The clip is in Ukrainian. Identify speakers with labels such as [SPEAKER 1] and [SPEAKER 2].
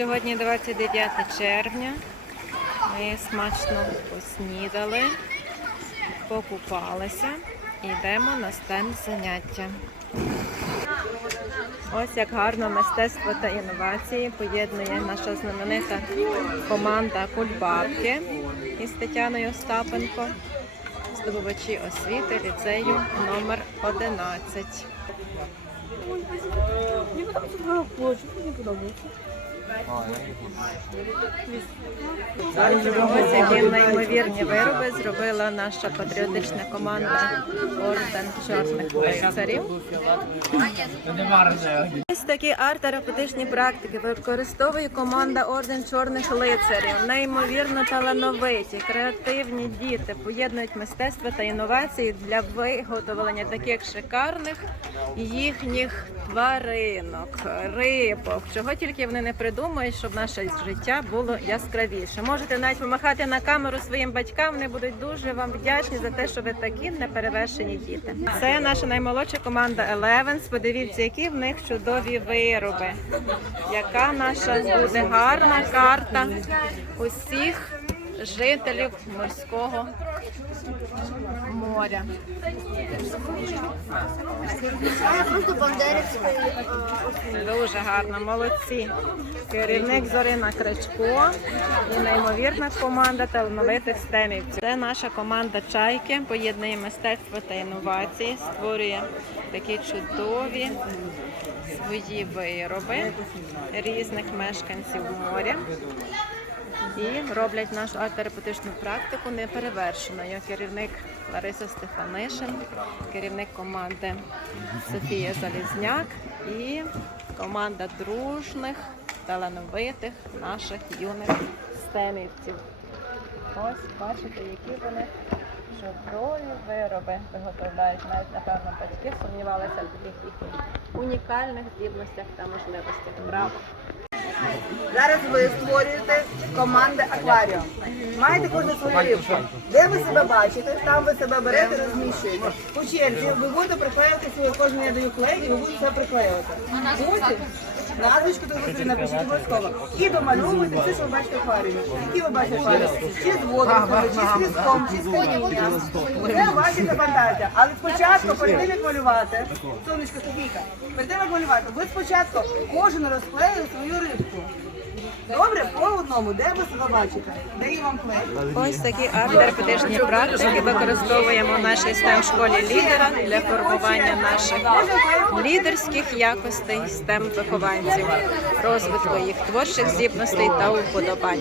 [SPEAKER 1] Сьогодні 29 червня. Ми смачно поснідали, покупалися і йдемо на стенд заняття. Ось як гарно мистецтво та інновації поєднує наша знаменита команда Кульбабки із Тетяною Остапенко, здобувачі освіти ліцею номер 11.
[SPEAKER 2] Мені подобається мені подобається.
[SPEAKER 1] Ось які неймовірні вироби зробила наша патріотична команда Орден Чорних лицарів. Ось такі арт-терапевтичні практики використовує команда Орден Чорних лицарів. Неймовірно талановиті, креативні діти поєднують мистецтво та інновації для виготовлення таких шикарних їхніх тваринок, рибок. Чого тільки вони не придумають, щоб наше життя було яскравіше. Можете навіть помахати на камеру своїм батькам. Вони будуть дуже вам вдячні за те, що ви такі неперевершені діти. Це наша наймолодша команда Елевенс. Подивіться, які в них чудові вироби. Яка наша буде гарна карта усіх жителів морського моря. Дуже гарно, молодці. Керівник Зорина Кричко і неймовірна команда талановитих стемівців. Це наша команда Чайки, поєднує мистецтво та інновації, створює такі чудові свої вироби різних мешканців моря. І роблять нашу арт-терапевтичну практику неперевершеною. Керівник Лариса Стефанишин, керівник команди Софія Залізняк і команда дружних, талановитих наших юних стемівців. Ось бачите, які вони чудові вироби виготовляють. Навіть, напевно, батьки сумнівалися в таких їхніх унікальних здібностях та можливостях. Браво!
[SPEAKER 3] Зараз ви створюєте команди акваріум. Маєте кожну свою рибку. Де ви себе бачите, там ви себе берете, розміщуєте. По черзі ви будете приклеювати свою кожен я даю клей, і ви будете все приклеювати. Потім назвичку ви собі напишіть обов'язково. І домальовуйте все, що ви бачите в акваріумі. Які ви бачите акваріум? Чи з водою, чи з піском, чи з камінням. Це ваші фантазія. Але спочатку, перед тим як малювати, сонечко Софійка, перед тим як малювати, ви спочатку кожен розклеїли свою рибку. Добре, по одному, де ви себе бачите? Де є вам клей?
[SPEAKER 1] Ось такі арт-терапевтичні практики використовуємо в нашій stem школі лідера для формування наших лідерських якостей stem вихованців, розвитку їх творчих здібностей та уподобань.